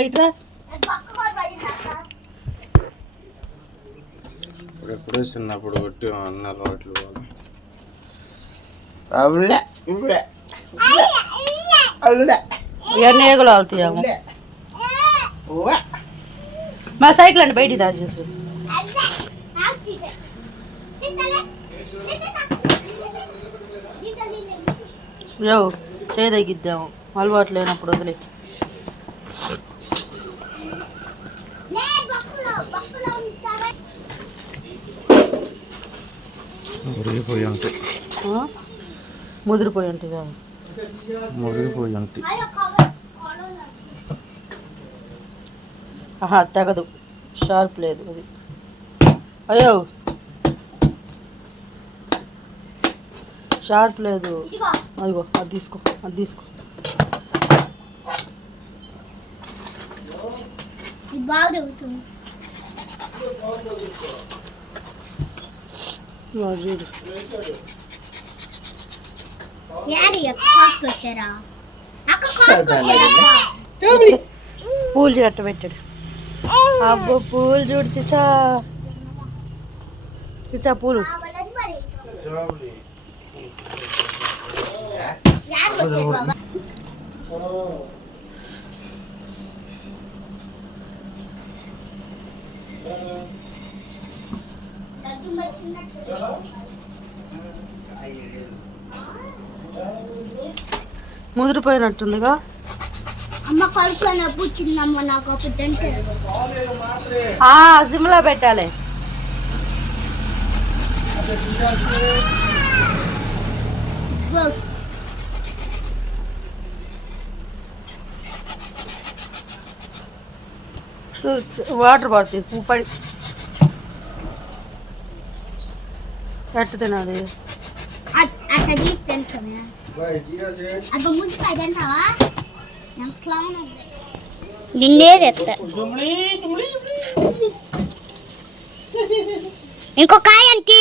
ఇట్లా ఎప్పుడో చిన్నప్పుడు కొట్టి అన్న అలవాట్లు అవులే ఇవ్వలే అవులే ఇవన్నీ ఏగులు అవుతాయేమో మా సైకిల్ అండి బయటికి దారి చేసి యో చేయి తగ్గిద్దాము. అలవాటు లేనప్పుడు వదిలే. మురిగిపోయి ఉంటాయి ఆ? ముదిరిపోయి కదా. మురిగిపోయి ఉంటాయి ఆహా తెగదు. షార్ప్ లేదు అది. అయ్యో! షార్ప్ లేదు. అదిగో అది తీసుకో అది తీసుకో. బాగా చూడు పూలు చెట్ట పెట్టాడు అబ్బో పూలు చూడు చిచ్చా చిచ్చా పూలు కావాలని మరి ముదిరిపోయినట్టుందిగా. అమ్మ కలుపుకున్నప్పుడు చిన్నమ్మ నాకు సిమ్లో పెట్టాలి. వాటర్ పడుతుంది పడి. ఎట్టు తినాలి అట్లా తీసి తింటావా అది ముందు తింటావా నిన్నే చెప్తా ఇంకో కాయ అంటే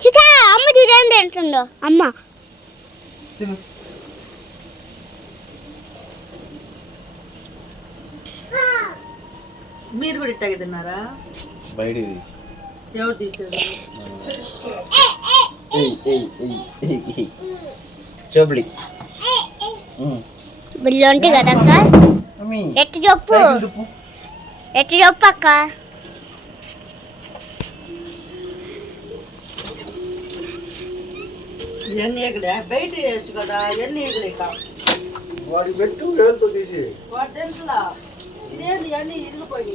చిచా అమ్మ చూడేం తింటుండో అమ్మ మీరు కూడా ఇట్టాగే తిన్నారా బయటికి తీసి ఎవరు తీసారు చూపలి బిల్లు ఉంటాయి కదా అక్క? ఎట్టు చెప్పు? ఎట్టు చెప్పు అక్క? ఇవన్నీ ఎగలే బయట వేయచ్చు కదా ఇవన్నీ ఎగలేక వాడి పెట్టు ఏంతో తీసి వాడు తెలుసులా ఇదేంది ఇవన్నీ ఇల్లు పోయి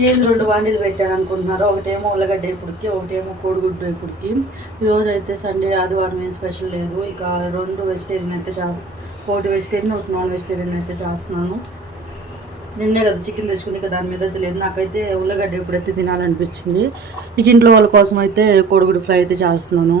ఏది రెండు వాండీలు పెట్టాను అనుకుంటున్నారు ఒకటేమో ఉల్లగడ్డ ఇప్పుడుకి ఒకటేమో కోడిగుడ్డు ఇప్పుడుకి ఈరోజు అయితే సండే ఆదివారం ఏం స్పెషల్ లేదు. ఇక రెండు వెజిటేరియన్ అయితే చా ఒకటి వెజిటేరియన్ ఒకటి నాన్ వెజిటేరియన్ అయితే చేస్తున్నాను. నిన్నే కదా చికెన్ తెచ్చుకుంది ఇక దాని మీద అయితే లేదు. నాకైతే ఉల్లగడ్డ ఇప్పుడైతే తినాలనిపించింది ఇక ఇంట్లో వాళ్ళ కోసం అయితే కోడిగుడ్డు ఫ్రై అయితే చేస్తున్నాను.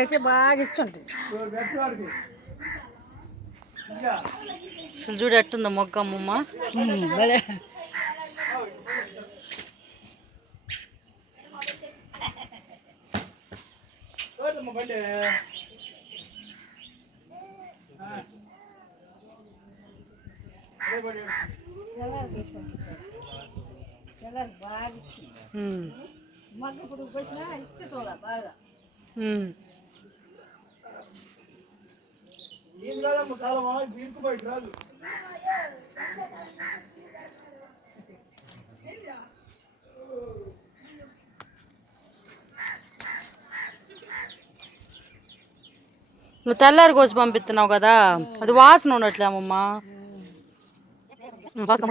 తెల్లవారికైతే బాగా ఇచ్చుంటుంది అసలు చూడు ఎట్టుందో మొగ్గ అమ్మమ్మ భలే తెల్లవారికి బాగా ఇచ్చింది ఉమ్. మగ్గ ఇప్పుడు వచ్చినా ఇచ్చేటోళ్ళ బాగా ఉమ్. నువ్వు తెల్లారి కోసి పంపిస్తున్నావు కదా అది వాసన ఉండట్లే అమ్మమ్మ ఉమ్, వాసన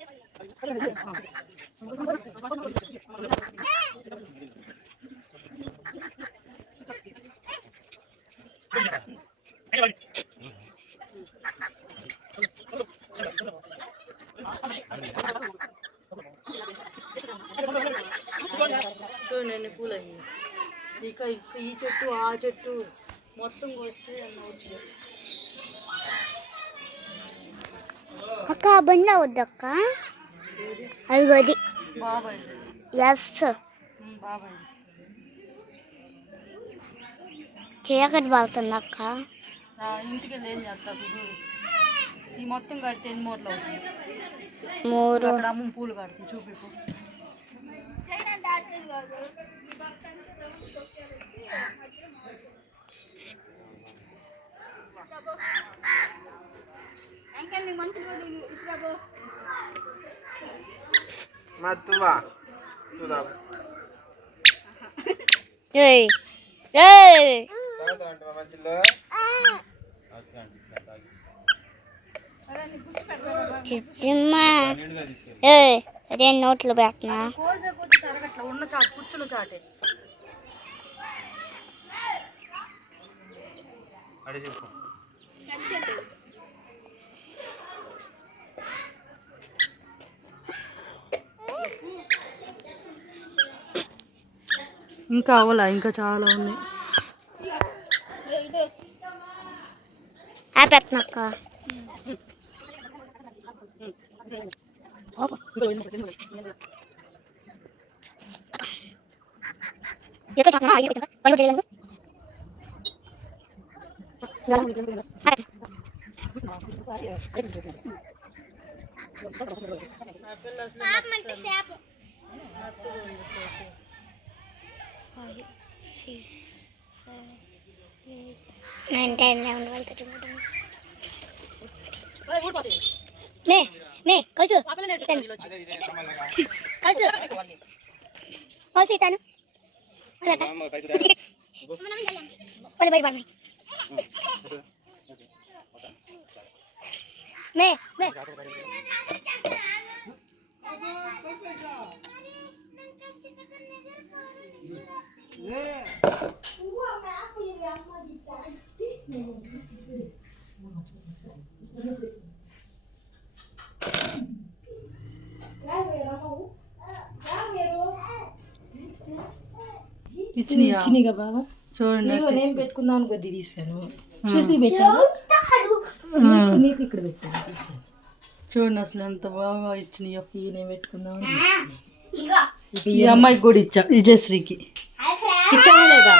చూడండి ఎన్ని ఇక ఈ చెట్టు ఆ చెట్టు మొత్తం కోస్తే అన్న అక్క బండి వద్దక్క? బాబాయ్. ఎస్. చీకటి పడుతుంది అక్క నా ఇంటికి వెళ్ళి ఏం చేస్తా చూడు. ఈ మొత్తం కడితే ఎన్ని మూటలు అవుతుంది మూడు అమ్మ పూలు కడుతుంది చూపిపు. మత్తువా ఏయ్ చిచ్చిమ్మ అదే నోట్లు పెట్టినా ఉన్న చాట్ కూర్చున్న చాటే అడిగి ఇంకా అవలా ఇంకా చాలా ఉన్నాయి ఆపెత్తునక్క ఎక్కడ చాపనా అయ్యి nine ten eleven twelve thirteen fourteen మే మే కౌసు. కౌసు. కౌసు ఇటాను అదట బయట పడి మే మే. ఇచ్చినాయిగా బాబా చూడండి నేను పెట్టుకుందాం కొద్ది తీసాను చూసి పెట్టాను నీకు ఇక్కడ పెట్టాను తీసాను చూడండి అసలు ఎంత బాగా ఇచ్చినాయో. ఇవి నేను పెట్టుకుందాం ఈ అమ్మాయికి కూడా ఇచ్చా విజయశ్రీకి. ఇచ్చావా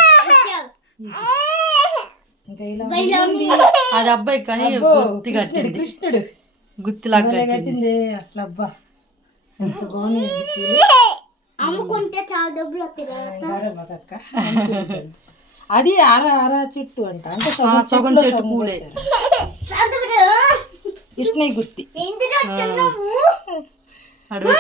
అది అబ్బాయి కానీ గుత్తి కట్టాడు కృష్ణుడు. గుత్తిలాగా కట్టింది. అసలు అబ్బా. ఎంత అమ్ముకుంటే చాలా డబ్బులు వస్తాయి అది ఆర ఆర చెట్టు అంట. అంటే సగం చెట్టు పూలే. కృష్ణయ్య గుత్తి. అడుగు.